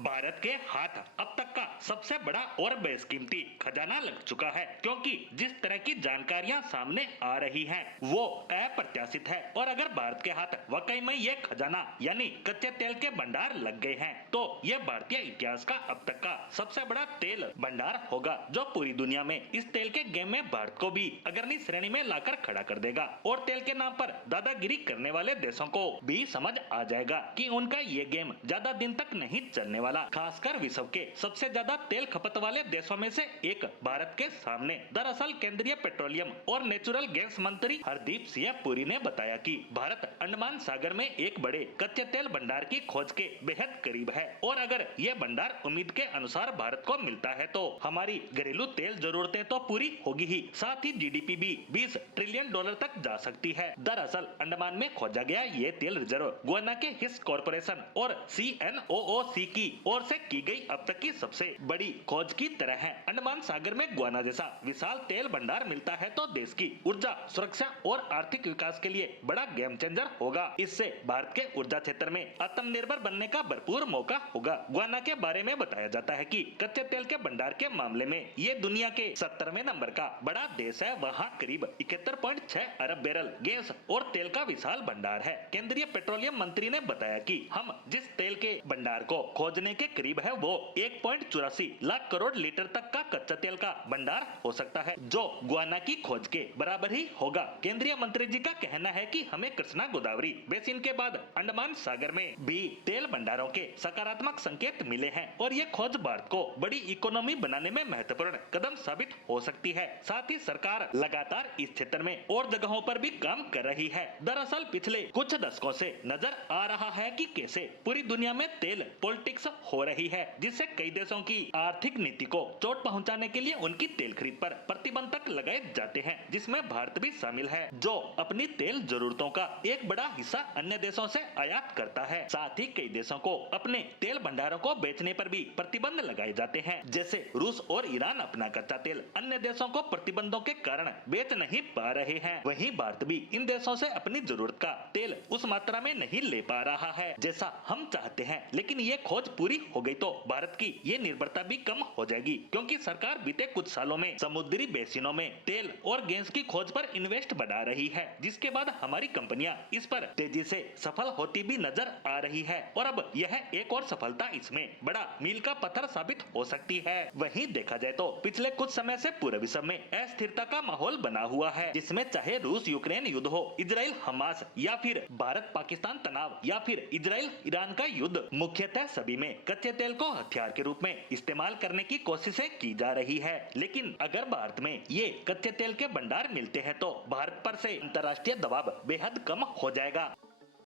भारत के हाथ अब तक का सबसे बड़ा और बेशकीमती खजाना लग चुका है, क्योंकि जिस तरह की जानकारियां सामने आ रही हैं, वो अप्रत्याशित है। और अगर भारत के हाथ वाकई में ये खजाना यानी कच्चे तेल के भंडार लग गए हैं, तो ये भारतीय इतिहास का अब तक का सबसे बड़ा तेल भंडार होगा, जो पूरी दुनिया में इस तेल के गेम में भारत को भी अग्रणी श्रेणी में लाकर खड़ा कर देगा। और तेल के नाम पर दादागिरी करने वाले देशों को भी समझ आ जाएगा कि उनका ये गेम ज्यादा दिन तक नहीं चलने वाला। खासकर विश्व के सबसे ज्यादा तेल खपत वाले देशों में से एक भारत के सामने। दरअसल केंद्रीय पेट्रोलियम और नेचुरल गैस मंत्री हरदीप सिंह पुरी ने बताया कि भारत अंडमान सागर में एक बड़े कच्चे तेल भंडार की खोज के बेहद करीब है, और अगर ये भंडार उम्मीद के अनुसार भारत को मिलता है तो हमारी घरेलू तेल जरूरतें तो पूरी होगी ही, साथ ही जीडीपी भी 20 ट्रिलियन डॉलर तक जा सकती है। दरअसल अंडमान में खोजा गया ये तेल रिजर्व गुयाना के हिस कॉरपोरेशन और CNOOC की ओर से की गई अब तक की सबसे बड़ी खोज की तरह है। अंडमान सागर में गुयाना जैसा विशाल तेल भंडार मिलता है तो देश की ऊर्जा सुरक्षा और आर्थिक विकास के लिए बड़ा गेम चेंजर होगा। इससे भारत के ऊर्जा क्षेत्र में आत्मनिर्भर बनने का भरपूर मौका होगा। गुयाना के बारे में बताया जाता है कि कच्चे तेल के भंडार के मामले में ये दुनिया के 70वें नंबर का बड़ा देश है। वहाँ करीब 71.6 अरब बैरल गैस और तेल का विशाल भंडार है। केंद्रीय पेट्रोलियम मंत्री ने बताया कि हम जिस तेल के भंडार को खोजने के करीब है, वो 1.84 लाख करोड़ लीटर तक का कच्चा तेल का भंडार हो सकता है, जो गुयाना की खोज के बराबर ही होगा। केंद्रीय मंत्री जी का कहना है कि हमें कृष्णा गोदावरी बेसिन के बाद अंडमान सागर में भी तेल भंडारों के सकारात्मक संकेत मिले हैं, और ये खोज भारत को बड़ी इकोनॉमी बनाने में महत्वपूर्ण कदम साबित हो सकती है। साथ ही सरकार लगातार इस क्षेत्र में और जगहों पर भी काम कर रही है। दरअसल पिछले कुछ दशकों से नजर आ रहा है कि कैसे पूरी दुनिया में तेल पॉलिटिक्स हो रही है, जिससे कई देशों की आर्थिक नीति को चोट पहुंचाने के लिए उनकी तेल खरीद पर प्रतिबंध तक लगाए जाते हैं, जिसमें भारत भी शामिल है, जो अपनी तेल जरूरतों का एक बड़ा हिस्सा अन्य देशों से आयात करता है। साथ ही कई देशों को अपने तेल भंडारों को बेचने पर भी प्रतिबंध लगाए जाते हैं, जैसे रूस और ईरान अपना कच्चा तेल अन्य देशों को प्रतिबंधों के कारण बेच नहीं पा रहे हैं। वहीं भारत भी इन देशों से अपनी जरूरत का तेल उस मात्रा में नहीं ले पा रहा है जैसा हम चाहते हैं। लेकिन ये खोज पूरी हो गई तो भारत की ये निर्भरता भी कम हो जाएगी, क्योंकि सरकार बीते कुछ सालों में समुद्री बेसिनों में तेल और गैस की खोज पर इन्वेस्ट बढ़ा रही है, जिसके बाद हमारी कंपनियां इस पर तेजी से सफल होती भी नजर आ रही है, और अब यह एक और सफलता इसमें बड़ा मील का पत्थर साबित हो सकती है। वहीं देखा जाए तो पिछले कुछ समय से पूरे विश्व में अस्थिरता का माहौल बना हुआ है, जिसमें चाहे रूस यूक्रेन युद्ध हो, इजराइल हमास, या फिर भारत पाकिस्तान तनाव, या फिर इजराइल ईरान का युद्ध, मुख्यतः सभी में कच्चे तेल को हथियार के रूप में इस्तेमाल करने की कोशिशें की जा रही है। लेकिन अगर भारत में ये कच्चे तेल के भंडार मिलते हैं तो भारत पर से अंतर्राष्ट्रीय दबाव बेहद कम हो जाएगा।